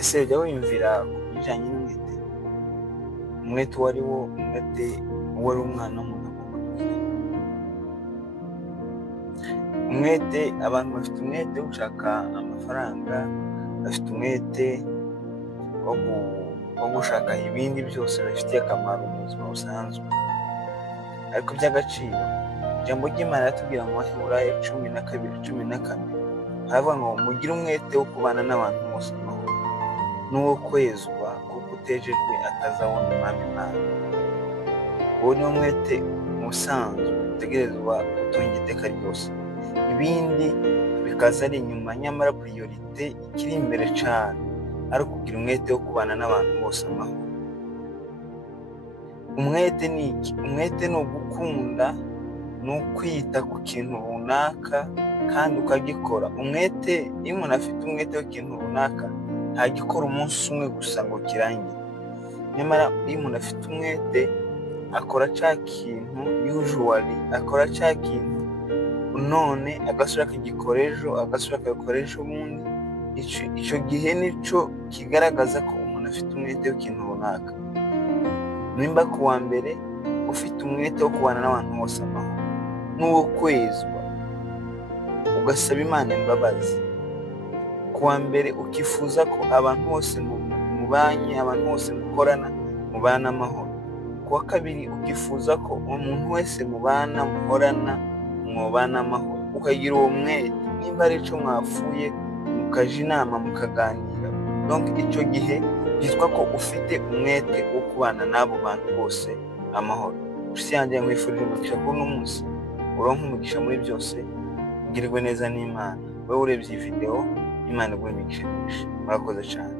ese ujya wiyumvira ku bijyanye n'umwete? Umwete uwo ari wo, umwete uwo ari umwana w'umuntu agomba kugira. Umwete, abantu bafite umwete wo gushaka amafaranga, bafite umwete wo gushaka ibindi byose bifitiye akamaro mu buzima busanzwe. Ariko by'agaciro, ijambo ry'Imana riratubwira mu Baheburayo 12:14 haravuga ngo mugire umwete wo kubana n'abantu bose amahoro, n'uwo kwezwa kuko utejejwe atazabona umwami Imana. Uwo ni umwete usanzwe utegerezwa gutunga iteka ryose, ibindi bikaza ari inyuma, nyamara priorite ikiri imbere cyane ari ukugira umwete wo kubana n'abantu bose amahoro. Umwete ni iki? Umwete ni ugukunda, ni ukwita ku kintu runaka kandi ukagikora. Umwete, iyo umuntu afite umwete w'ikintu runaka ntagikora umunsi umwe gusa ngo kirangire, nyamara iyo umuntu afite umwete akora cya kintu usually, akora cya kintu none agasubira akagikora ejo, agasubira akagikora ejo bundi. Icyo gihe nicyo kigaragaza ko umuntu afite umwete w'ikintu runaka. Nimba ku wa mbere ufite umwete wo kubana n'abantu bose amahoro, n'uwo kwezwa ugasaba Imana imbabazi, ku wa mbere ukifuza ko abantu bose mubanye, abantu bose mukorana mubana amahoro, ku wa kabiri ukifuza ko umuntu wese mubana muhorana mwubana amahoro, ukagira uwo mwete. Nimba ari icyo mwapfuye mukaja inama mukaganira, donc icyo gihe byitwa ko ufite umwete wo kubana n'abo bantu bose amahoro. Inshuti yanjye, nkwifurije umugisha kuri uno munsi, uronke umugisha muri byose, ugirirwe neza n'Imana. Wowe urebye iyi video, Imana iguhe imigisha myinshi. Murakoze cyane.